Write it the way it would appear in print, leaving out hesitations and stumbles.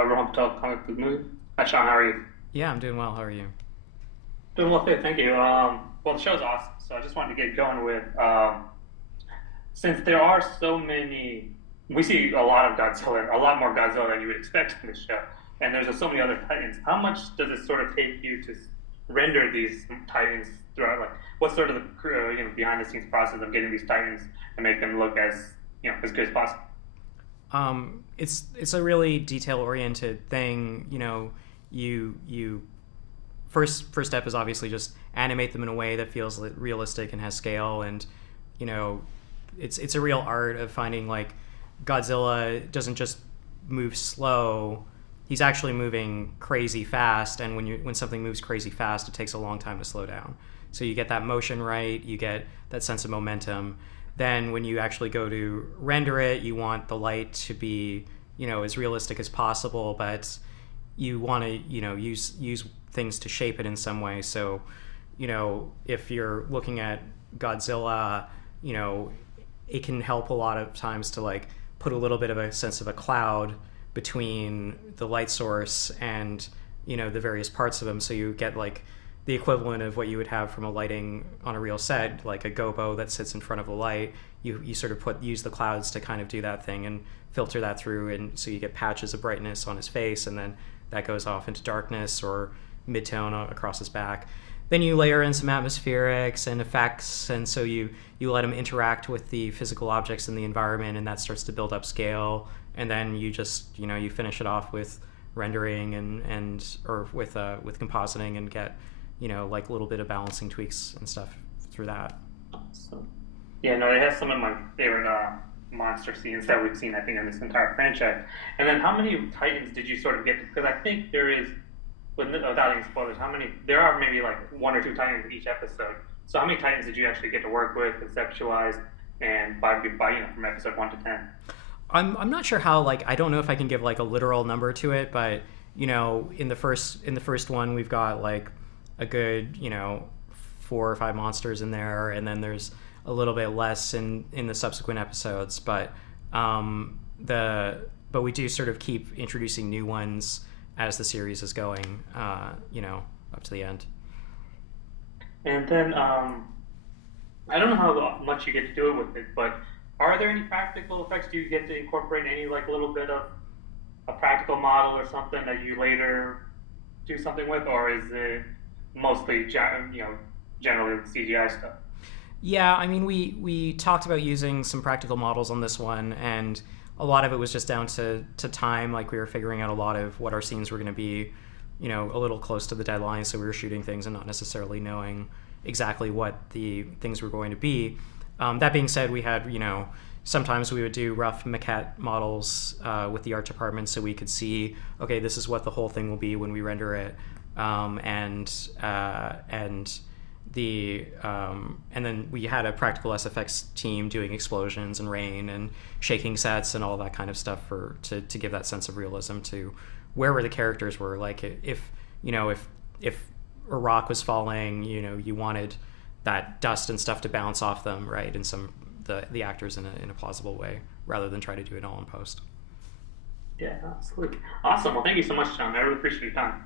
Rohan comic book movie. Hi, Sean. How are you? Yeah, I'm doing well. How are you? Doing well, too. Thank you. Well, the show's awesome, so I just wanted to get going with since there are so many, we see a lot of Godzilla, a lot more Godzilla than you would expect in the show, and there's so many other Titans. How much does it sort of take you to render these Titans throughout? Like, what's sort of the behind the scenes process of getting these Titans and make them look as as good as possible? It's a really detail oriented thing. You first step is obviously just animate them in a way that feels realistic and has scale, and you know, it's a real art of finding like Godzilla doesn't just move slow. He's actually moving crazy fast, and when something moves crazy fast, it takes a long time to slow down. So you get that motion right, you get that sense of momentum. Then when you actually go to render it, you want the light to be, as realistic as possible, but you want to, use things to shape it in some way. So, if you're looking at Godzilla, it can help a lot of times to like put a little bit of a sense of a cloud between the light source and, the various parts of them. So you get like the equivalent of what you would have from a lighting on a real set, like a gobo that sits in front of the light. You sort of use the clouds to kind of do that thing and filter that through, and so you get patches of brightness on his face, and then that goes off into darkness or midtone across his back. Then you layer in some atmospherics and effects, and so you let him interact with the physical objects in the environment, and that starts to build up scale. And then you just you finish it off with rendering and or with compositing, and get like a little bit of balancing tweaks and stuff through that. So, yeah, no, it has some of my favorite monster scenes that we've seen, I think, in this entire franchise. And then, how many Titans did you sort of get? Because I think there is, without any spoilers, how many? There are maybe like one or two Titans in each episode. So, how many Titans did you actually get to work with, conceptualize, and by from episode 1 to 10? I'm not sure how, like, I don't know if I can give like a literal number to it, but in the first one we've got like a good 4 or 5 monsters in there, and then there's a little bit less in the subsequent episodes, but we do sort of keep introducing new ones as the series is going, up to the end. And then I don't know how much you get to do it with it, but are there any practical effects? Do you get to incorporate any like little bit of a practical model or something that you later do something with, or is it mostly generally CGI stuff? Yeah, I mean, we talked about using some practical models on this one, and a lot of it was just down to time. Like, we were figuring out a lot of what our scenes were going to be, a little close to the deadline, so we were shooting things and not necessarily knowing exactly what the things were going to be. That being said, we had, sometimes we would do rough maquette models with the art department, so we could see, okay, this is what the whole thing will be when we render it, and then we had a practical SFX team doing explosions and rain and shaking sets and all that kind of stuff to give that sense of realism to wherever the characters were. Like, if a rock was falling, you wanted that dust and stuff to bounce off them, right, and the actors in a plausible way, rather than try to do it all in post. Yeah, absolutely. Awesome. Well, thank you so much, John. I really appreciate your time.